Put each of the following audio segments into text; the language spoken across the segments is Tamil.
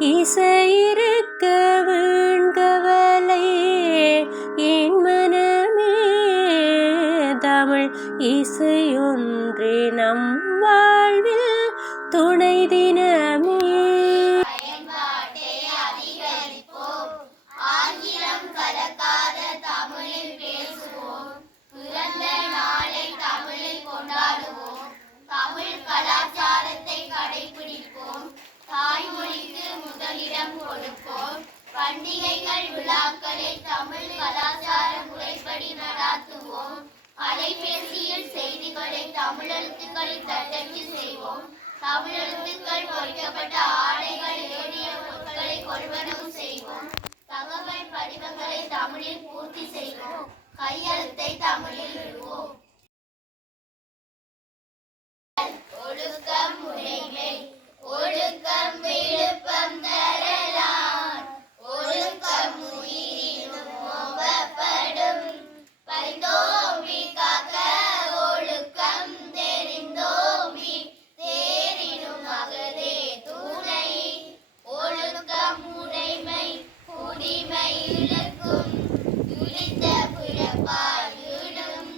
இசையிருக்க வீண்கவலை என் மனமே தமிழ் இசையொன்றே நம் வாழ்வில் துணை தினமே. பண்டிகைகள் விழாக்களை தமிழ் கலாச்சார முறைப்படி நடாத்துவோம். அலைபேசியில் செய்திகளை தமிழெழுத்துக்களில் தட்டச்சு செய்வோம். தமிழெழுத்துக்கள் பொறிக்கப்பட்ட ஆடைகள் ஏறிய பொருட்களை கொள்வனவு செய்வோம். தகவல் படிவங்களை தமிழில் பூர்த்தி செய்வோம். கையெழுத்தை தமிழில் விடுவோம். ஒழுக்கம் உடைமை ஒழுக்கம் விழுப்பம் தரலான் ஒழுக்கம் உயிரினும் ஓம்பப்படும் பரிந்தோம்பி காக்க ஒழுக்கம் தெரிந்தோம்பி தேரினும் அகதே துணை ஒழுக்கம் உடைமை குடிமை இழுக்கும் இழிந்த பிறப்பாய் ஈடும்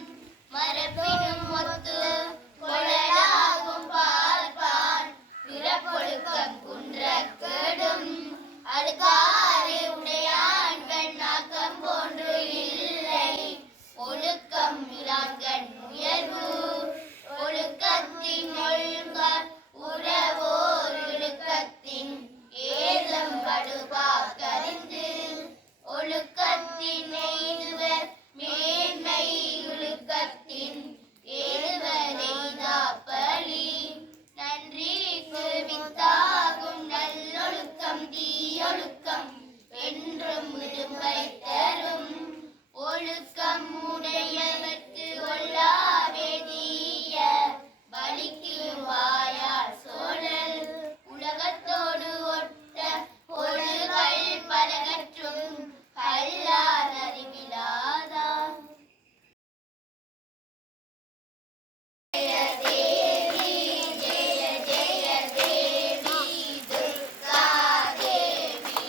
மரபினும் ஒத்து கொழலாகும் பார்ப்பான் பிறப்பொழுக்கம் குன்ற கேடும் அடுக்காறு உடையான் கண்ணாக்கம் போன்று இல்லை ஒழுக்கம் இலாங்கண் உயர்வு ஒழுக்கத்தின் ஒழுங்க உறவோர் இழுக்கத்தின் ஏதம் படுபா கரிந்து ஒழுக்கத்தின் எய்துவர் மேன்மை இழுக்கத்தின் ஏதுவரைதா பழி நன்றிக்கு வித்தாகும் நல்லொழுக்கம் தீயொழுக்கம் என்றும் விரும்பை தரும் ஒழுக்கம் உடையவர்க்கு ஒல்லாவே தீய பலிக்கு வாயால் சோழல் உலகத்தோடு ஒட்ட பொருள்கள் பலகற்றும் கல்லார் அறிவிலாதா. ஜெய ஜெய தேவி துர்கா தேவி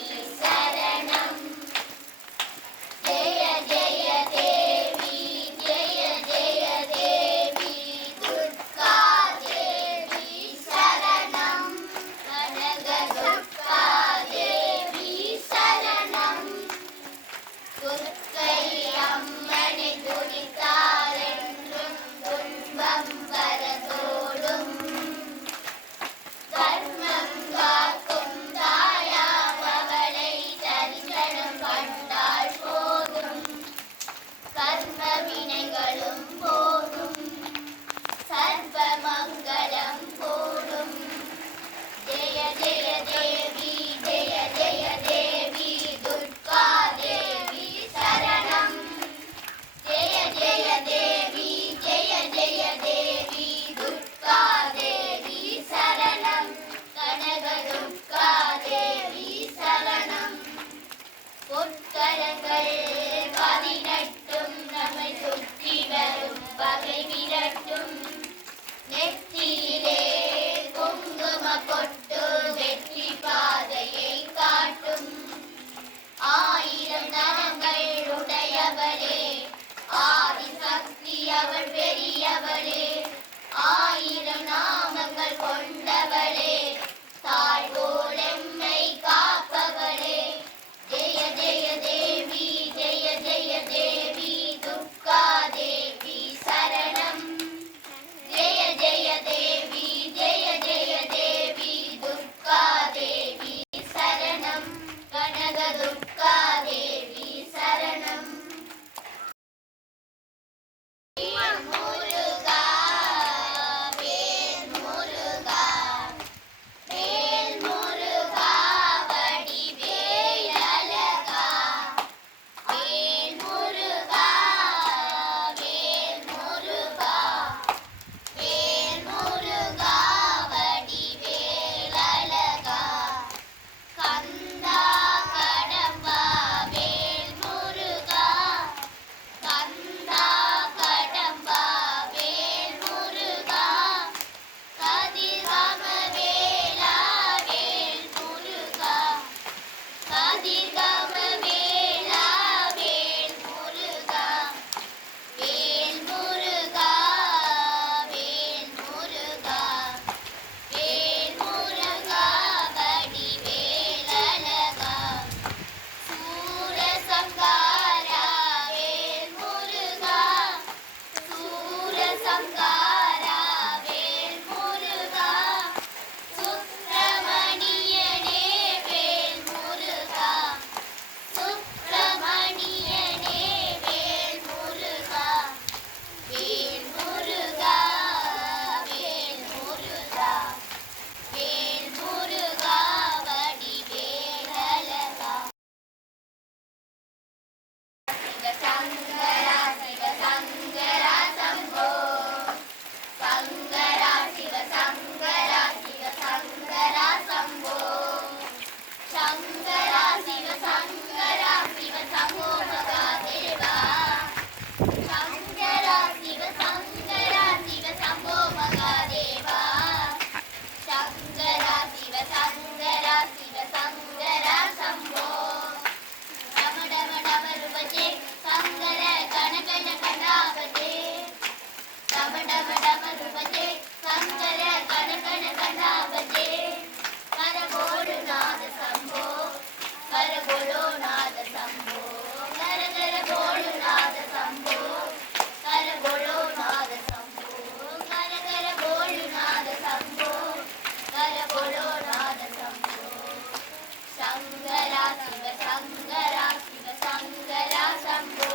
சங்கரா சிவ சங்கரா சிவ சங்கரா சம்போ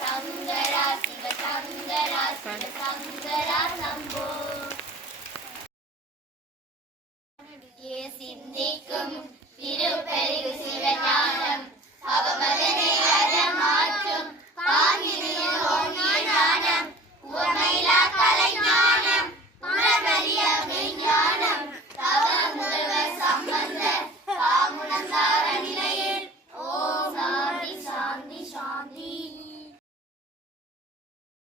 சங்கரா சிவ சங்கரா சிவ சங்கரா சம்போ